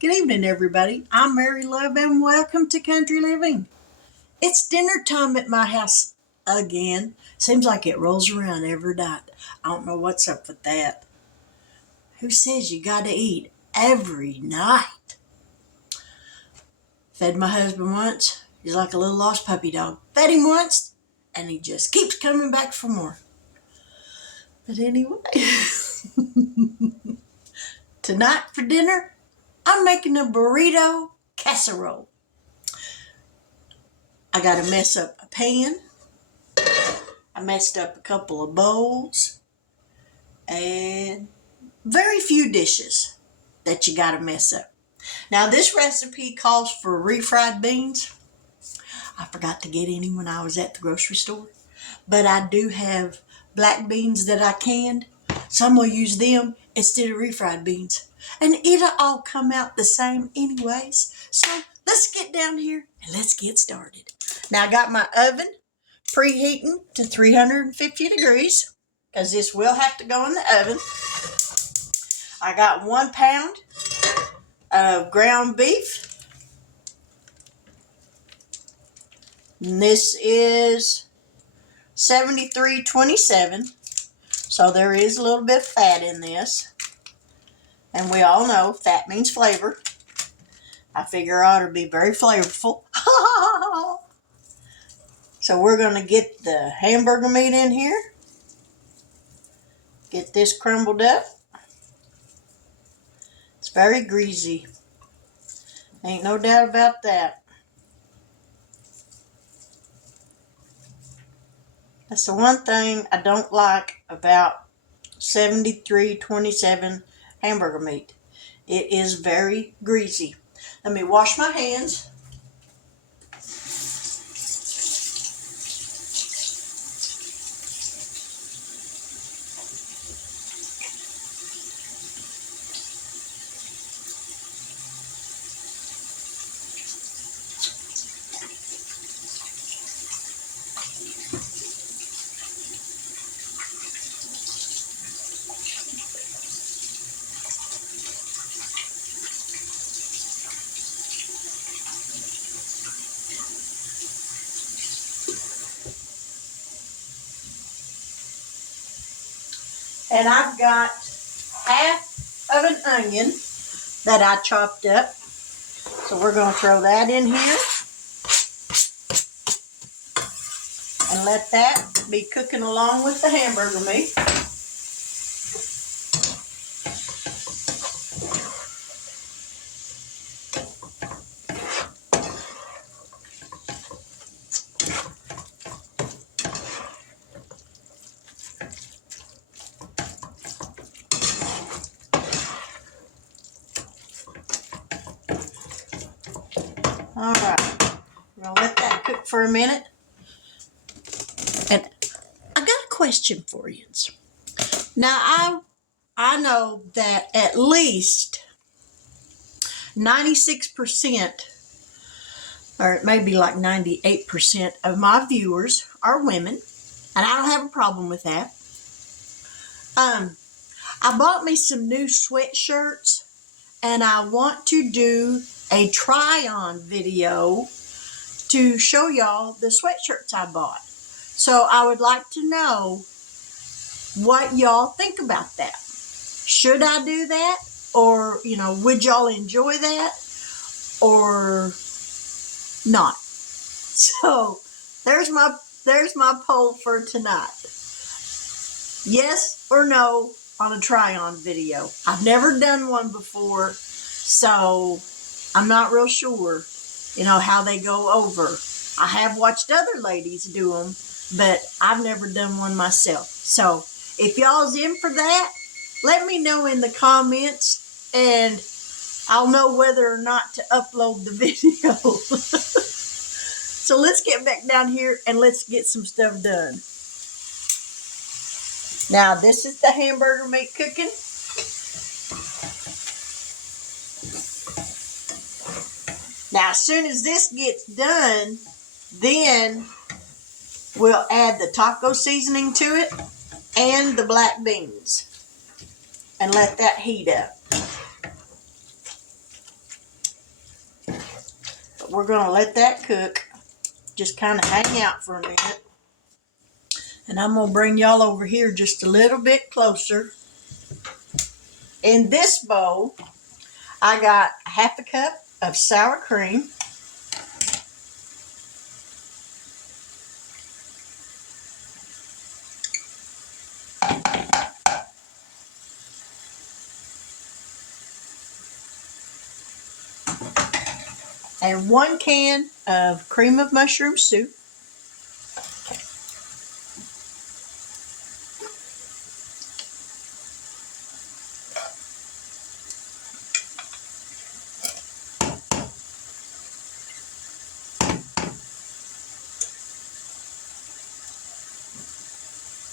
Good evening, everybody. I'm Mary Love, and welcome to Country Living. It's dinner time at my house again. Seems like it rolls around every night. I don't know what's up with that. Who says you gotta eat every night? Fed my husband once. He's like a little lost puppy dog. Fed him once, and he just keeps coming back for more. But anyway, tonight for dinner, I'm making a burrito casserole. I got to mess up a pan. I messed up a couple of bowls. And very few dishes that you got to mess up. Now, this recipe calls for refried beans. I forgot to get any when I was at the grocery store. But I do have black beans that I canned. So I'm going to use them instead of refried beans. And it'll all come out the same anyways. So let's get down here and let's get started. Now, I got my oven preheating to 350 degrees because this will have to go in the oven. I got 1 pound of ground beef. And this is 73.27. So there is a little bit of fat in this. And we all know fat means flavor. I figure it ought to be very flavorful. So we're going to get the hamburger meat in here. Get this crumbled up. It's very greasy. Ain't no doubt about that. That's the one thing I don't like about 73.27 hamburger meat. It is very greasy. Let me wash my hands. And I've got half of an onion that I chopped up. So we're going to throw that in here. And let that be cooking along with the hamburger meat. All right, we're going to let that cook for a minute. And I got a question for you. Now, I know that at least 96%, or it may be like 98% of my viewers are women, and I don't have a problem with that. I bought me some new sweatshirts, and I want to do a try-on video to show y'all the sweatshirts I bought. So I would like to know what y'all think about that. Should I do that? Or, would y'all enjoy that? Or not? So there's my poll for tonight. Yes or no on a try-on video. I've never done one before, so I'm not real sure, how they go over. I have watched other ladies do them, but I've never done one myself. So if y'all's in for that, let me know in the comments, and I'll know whether or not to upload the video. So let's get back down here and let's get some stuff done. Now, this is the hamburger meat cooking. Now, as soon as this gets done, then we'll add the taco seasoning to it and the black beans and let that heat up. But we're going to let that cook. Just kind of hang out for a minute. And I'm going to bring y'all over here just a little bit closer. In this bowl, I got half a cup of sour cream. And 1 can of cream of mushroom soup.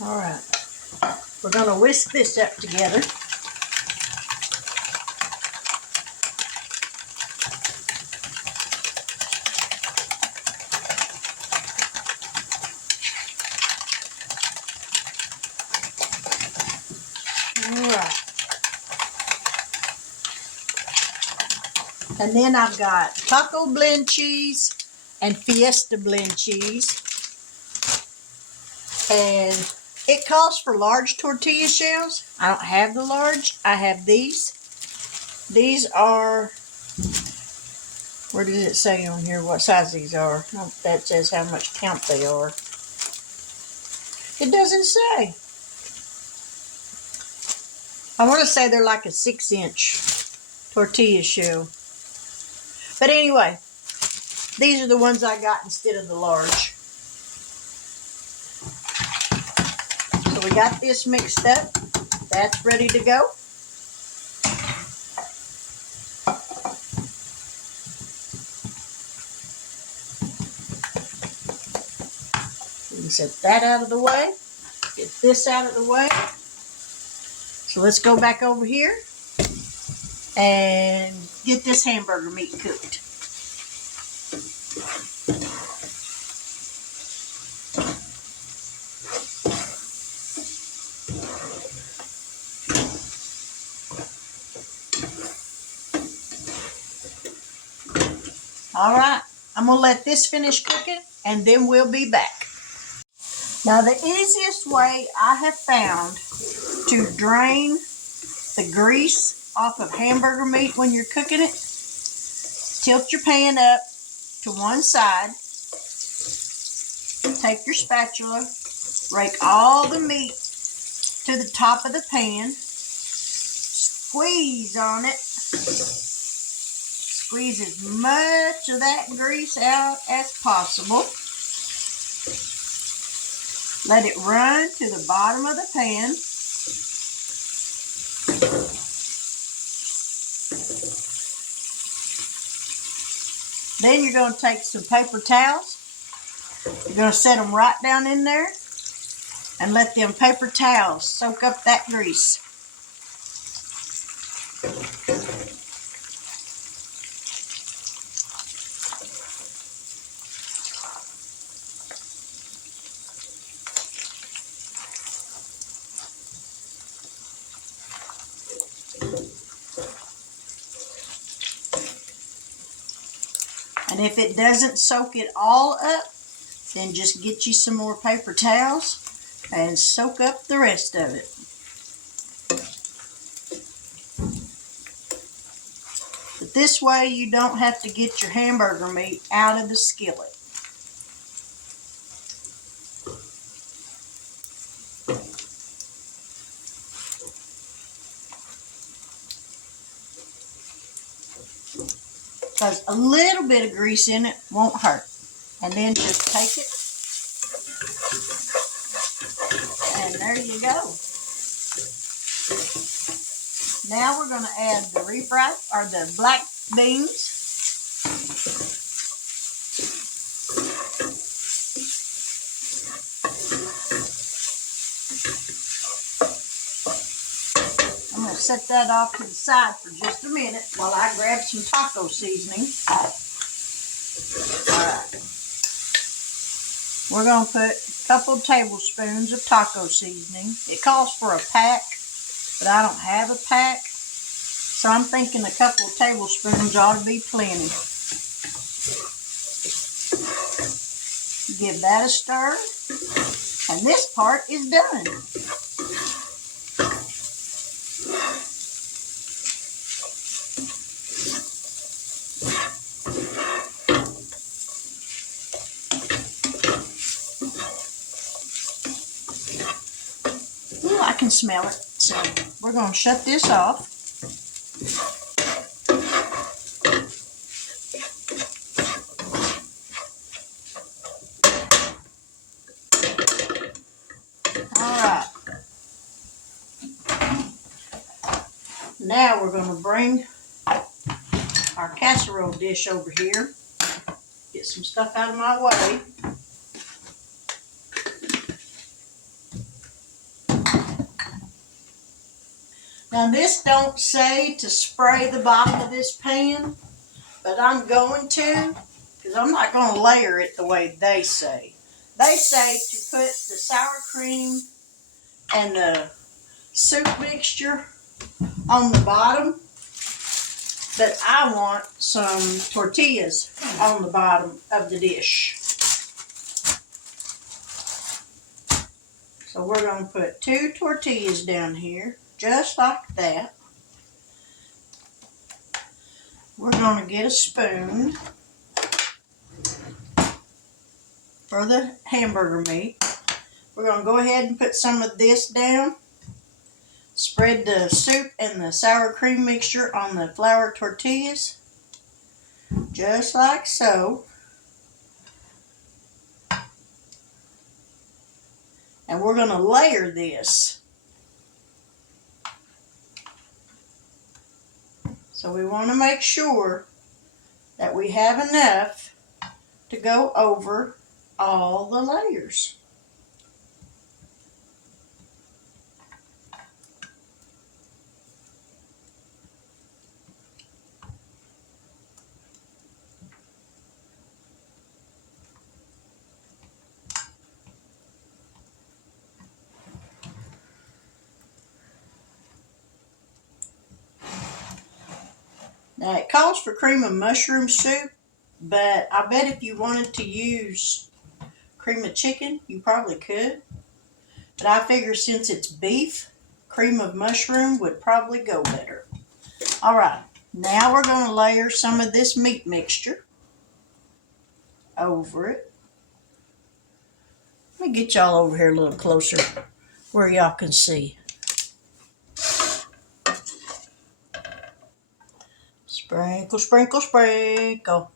All right, we're going to whisk this up together. All right. And then I've got taco blend cheese and fiesta blend cheese. And it calls for large tortilla shells. I don't have the large. I have these. These are, where does it say on here what size these are? Oh, that says how much count they are. It doesn't say. I want to say they're like a 6-inch tortilla shell. But anyway, these are the ones I got instead of the large. So we got this mixed up. That's ready to go. We can set that out of the way. Get this out of the way. So let's go back over here and get this hamburger meat cooked. All right, I'm going to let this finish cooking and then we'll be back. Now the easiest way I have found to drain the grease off of hamburger meat when you're cooking it, tilt your pan up to one side, take your spatula, rake all the meat to the top of the pan, squeeze on it, squeeze as much of that grease out as possible. Let it run to the bottom of the pan. Then you're going to take some paper towels. You're going to set them right down in there and let them paper towels soak up that grease. And if it doesn't soak it all up, then just get you some more paper towels and soak up the rest of it. But this way you don't have to get your hamburger meat out of the skillet. Because a little bit of grease in it won't hurt. And then just take it. And there you go. Now we're going to add the refried, or the black beans. I'm going to set that off to the side for just a minute while I grab some taco seasoning. Alright. We're going to put a couple tablespoons of taco seasoning. It calls for a pack, but I don't have a pack. So I'm thinking a couple of tablespoons ought to be plenty. Give that a stir. And this part is done. Ooh, I can smell it. So we're going to shut this off. Alright. Now we're going to bring our casserole dish over here. Get some stuff out of my way. Now this don't say to spray the bottom of this pan, but I'm going to, because I'm not going to layer it the way they say. They say to put the sour cream and the soup mixture on the bottom, but I want some tortillas on the bottom of the dish. So we're going to put 2 tortillas down here, just like that. We're going to get a spoon for the hamburger meat. We're going to go ahead and put some of this down. Spread the soup and the sour cream mixture on the flour tortillas, just like so. And we're going to layer this. So we want to make sure that we have enough to go over all the layers. Now it calls for cream of mushroom soup, but I bet if you wanted to use cream of chicken, you probably could. But I figure since it's beef, cream of mushroom would probably go better. All right, now we're going to layer some of this meat mixture over it. Let me get y'all over here a little closer where y'all can see. Sprinkle, sprinkle, sprinkle.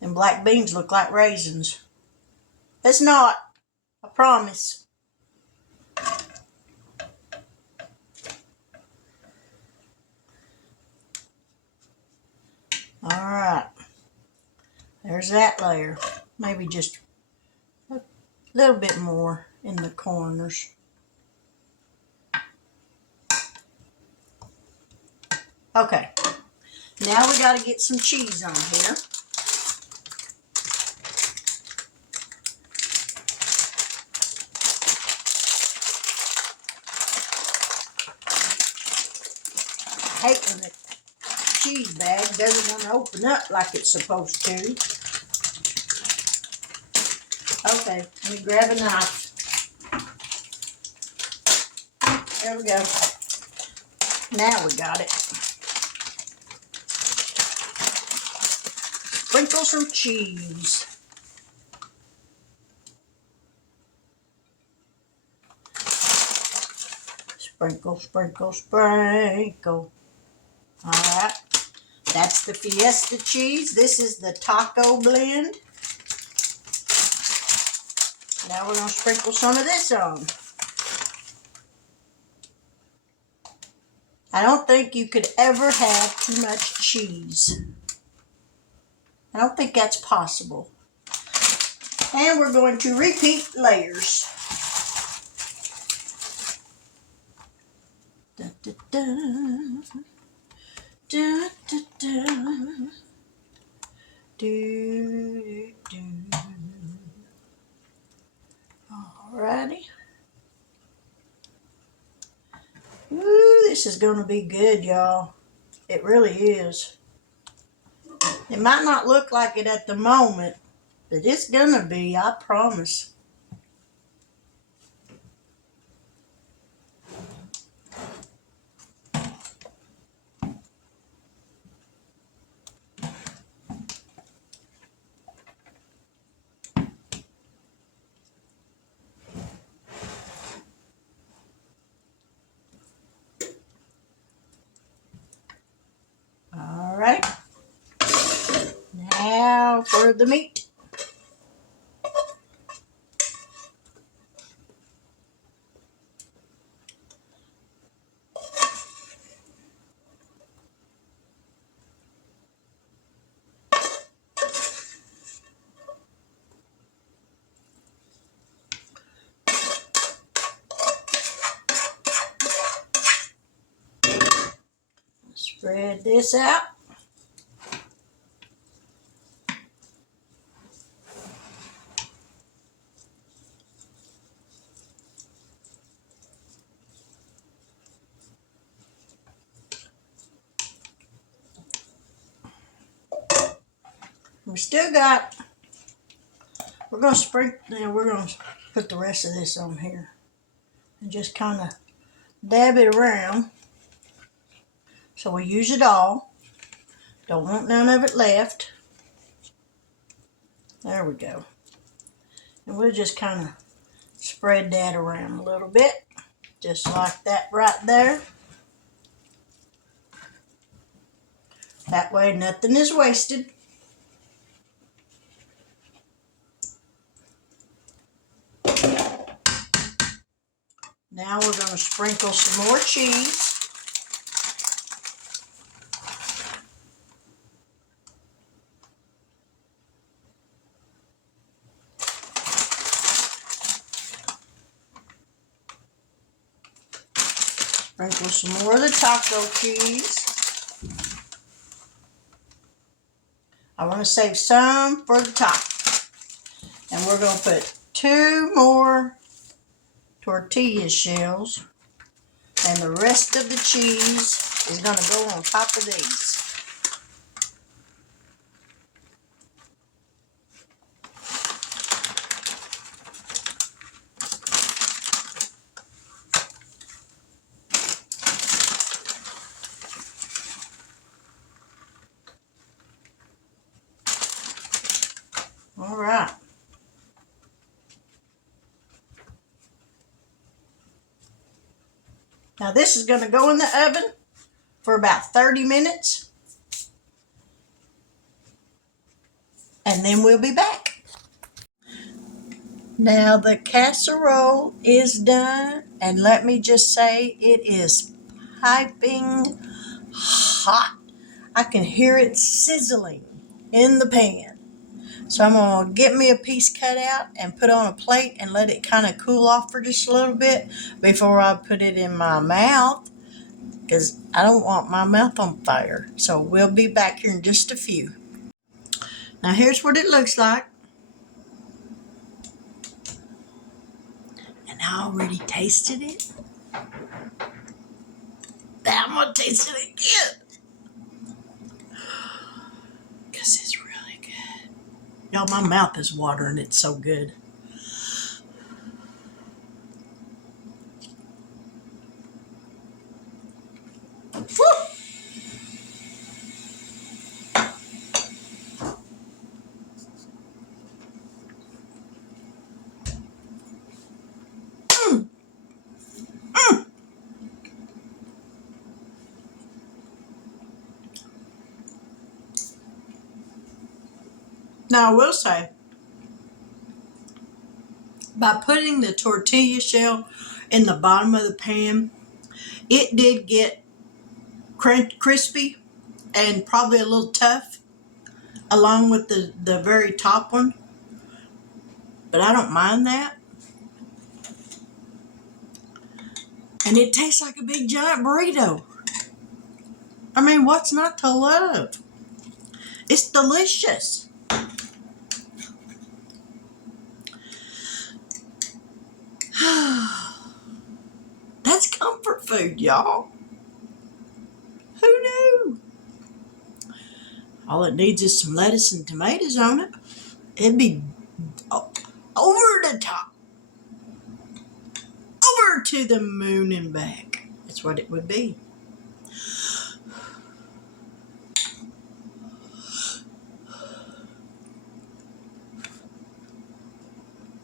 And black beans look like raisins. It's not, I promise. All right, there's that layer. Maybe just a little bit more in the corners. Okay, now we got to get some cheese on here. I hate when the cheese bag doesn't want to open up like it's supposed to. Okay, let me grab a knife. There we go. Now we got it. Sprinkle some cheese. Sprinkle, sprinkle, sprinkle. All right. That's the Fiesta cheese. This is the taco blend. Now we're going to sprinkle some of this on. I don't think you could ever have too much cheese. I don't think that's possible. And we're going to repeat layers. Da, da, da. Da, da, da. Do, do. Alrighty. Ooh, this is going to be good, y'all. It really is. It might not look like it at the moment, but it's gonna be, I promise. All right. Now for the meat. Spread this out. We're gonna sprinkle, now we're gonna put the rest of this on here and just kind of dab it around so we use it all. Don't want none of it left. There we go. And we'll just kind of spread that around a little bit, just like that right there. That way nothing is wasted. Now we're going to sprinkle some more cheese. Sprinkle some more of the taco cheese. I want to save some for the top. And we're going to put 2 more tortilla shells. And the rest of the cheese is going to go on top of these. All right. Now this is going to go in the oven for about 30 minutes. And then we'll be back. Now the casserole is done. And let me just say, it is piping hot. I can hear it sizzling in the pan. So I'm going to get me a piece cut out and put on a plate and let it kind of cool off for just a little bit before I put it in my mouth, because I don't want my mouth on fire. So we'll be back here in just a few. Now here's what it looks like. And I already tasted it. Now I'm going to taste it again, because it's really good. Y'all, my mouth is watering. It's so good. Woo! Now I will say, by putting the tortilla shell in the bottom of the pan, it did get crispy and probably a little tough along with the very top one. But I don't mind that. And it tastes like a big giant burrito. I mean, what's not to love? It's delicious. That's comfort food, y'all. Who knew? All it needs is some lettuce and tomatoes on it. It'd be over the top. Over to the moon and back. That's what it would be.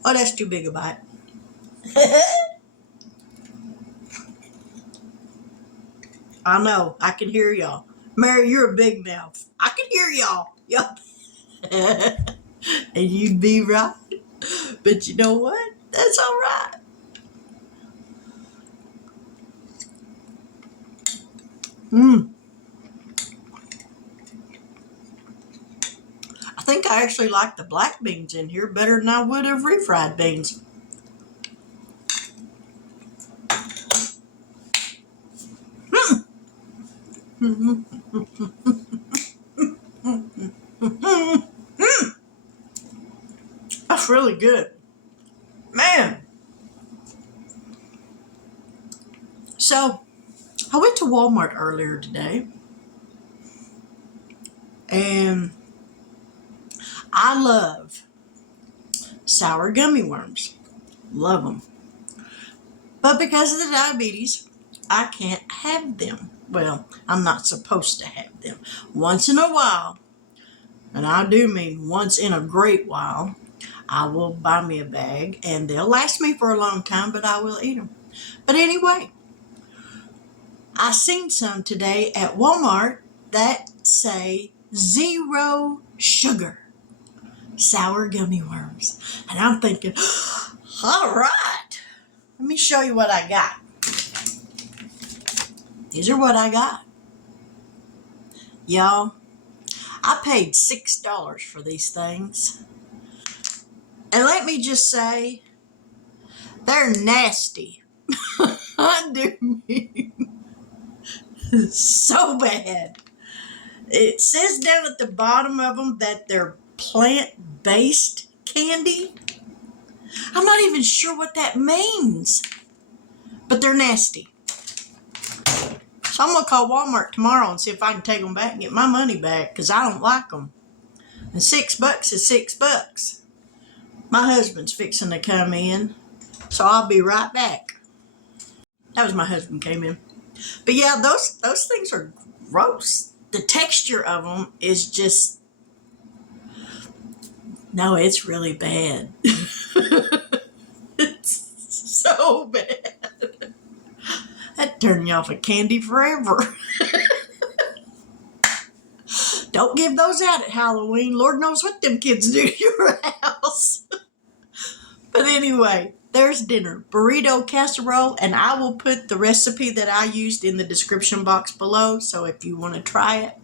Oh, that's too big a bite. I know. I can hear y'all. Mary, you're a big mouth. I can hear y'all. Yup. And you'd be right. But you know what? That's all right. I think I actually like the black beans in here better than I would of refried beans. That's really good. Man. So, I went to Walmart earlier today, and I love sour gummy worms. Love them. But because of the diabetes, I can't have them. Well, I'm not supposed to have them. Once in a while, and I do mean once in a great while, I will buy me a bag, and they'll last me for a long time, but I will eat them. But anyway, I seen some today at Walmart that say 0 sugar sour gummy worms. And I'm thinking, all right, let me show you what I got. These are what I got. Y'all, I paid $6 for these things. And let me just say, they're nasty. I do mean so bad. It says down at the bottom of them that they're plant-based candy. I'm not even sure what that means, but they're nasty. So I'm going to call Walmart tomorrow and see if I can take them back and get my money back, because I don't like them. And $6 is $6. My husband's fixing to come in, so I'll be right back. That was my husband came in. But yeah, those things are gross. The texture of them is just, no, it's really bad. It's so bad. That'd turn you off of candy forever. Don't give those out at Halloween. Lord knows what them kids do to your house. But anyway, there's dinner. Burrito Casserole, and I will put the recipe that I used in the description box below, so if you want to try it.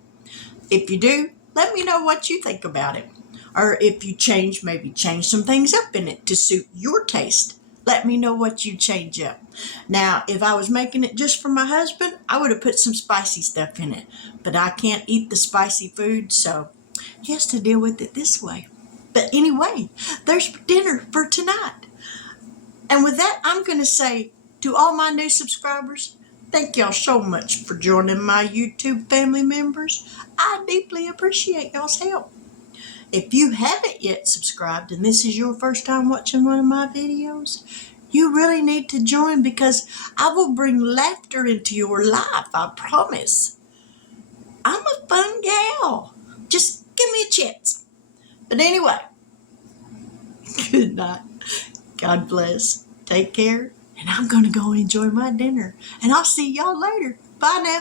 If you do, let me know what you think about it. Or if you maybe change some things up in it to suit your taste. Let me know what you change up. Now, if I was making it just for my husband, I would have put some spicy stuff in it. But I can't eat the spicy food, so he has to deal with it this way. But anyway, there's dinner for tonight. And with that, I'm going to say to all my new subscribers, thank y'all so much for joining my YouTube family members. I deeply appreciate y'all's help. If you haven't yet subscribed and this is your first time watching one of my videos, you really need to join, because I will bring laughter into your life, I promise. I'm a fun gal. Just give me a chance. But anyway, good night. God bless. Take care. And I'm going to go enjoy my dinner. And I'll see y'all later. Bye now.